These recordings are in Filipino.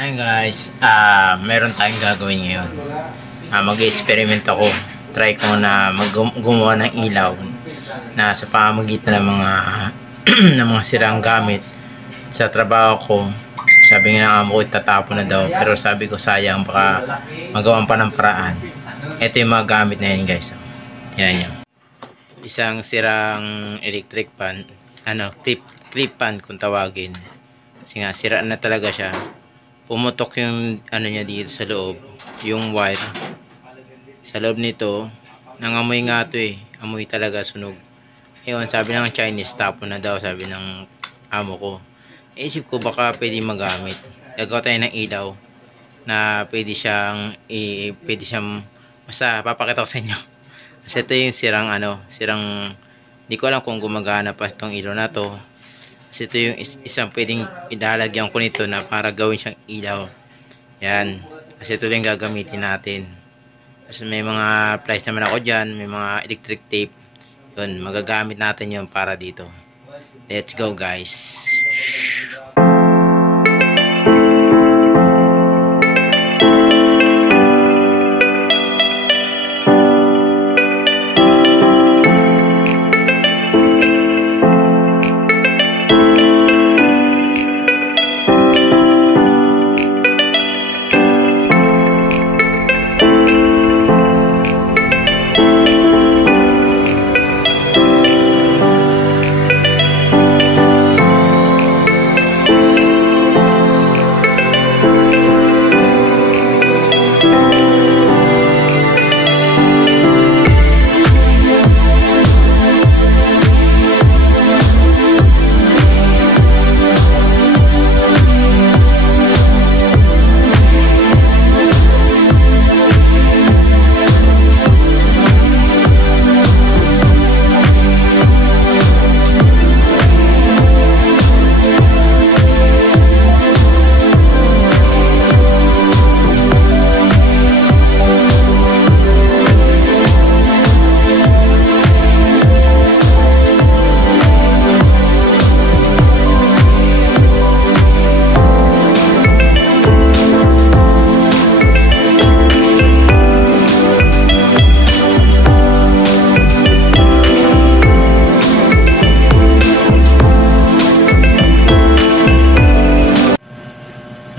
Ayun guys, meron tayong gagawin ngayon. Mag-experiment ako. Try ko na gumawa ng ilaw na sa pamamagitan ng mga ng mga sirang gamit. Sa trabaho ko, sabi nga ng amo ko itatapon na daw, pero sabi ko sayang, baka magawan pa ng paraan. Ito yung mga gamit na yan guys. Yan yan. Isang sirang electric pan, clip pan kung tawagin. Kasi nga sira na talaga siya. Pumutok yung niya dito sa loob, yung wire sa loob nito. Nangamoy nga to amoy talaga, sunog. Ayun, sabi ng Chinese, tapon na daw, sabi ng amo ko. Isip ko baka pwede magamit. Gagawa tayo ng ilaw na pwede siyang basta papakita ko sa inyo. Kasi ito yung sirang hindi ko alam kung gumagana pa itong ilaw na to. Kasi ito yung isang pwedeng idalagyan ko nito na para gawin siyang ilaw. Yan. Kasi ito lang gagamitin natin. Kasi may mga plies naman ako dyan. May mga electric tape. Yun. Magagamit natin yun para dito. Let's go guys.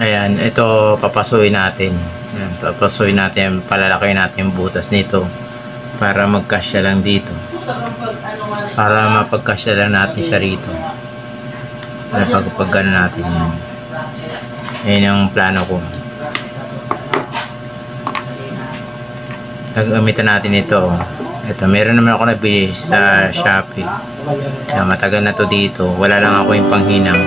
Ayan, ito papasuin natin. Ayan, papasuin natin, palalaki natin yung butas nito para magkasya lang dito. Para mapagkasya lang natin siya rito. Pag gano'n natin yan. Ayan yung plano ko. Gagamitan natin ito. Ito, meron naman ako nabili sa Shopee. Ayan, matagal na to dito. Wala lang ako yung panghinang.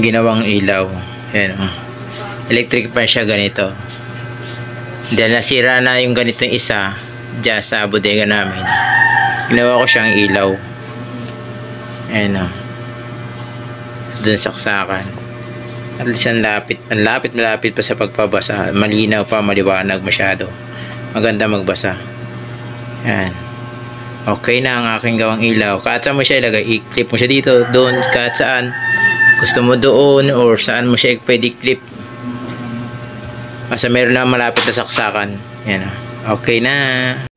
Ginawang ilaw. Ayan, oh. Electric pa siya ganito. Dahil nasira na yung ganitong isa dyan sa bodega namin, ginawa ko siyang ilaw. Ayan, oh. Doon saksakan. At least malapit pa sa pagpabasa. Malinaw pa, maliwanag masyado. Maganda magbasa. Ayan. Okay na ang aking gawang ilaw. Kahit saan mo siya ilagay, i-clip mo siya dito, doon, kahit saan gusto mo doon, or saan mo siya pwede clip. Basta meron na malapit na saksakan. Yan. Okay na.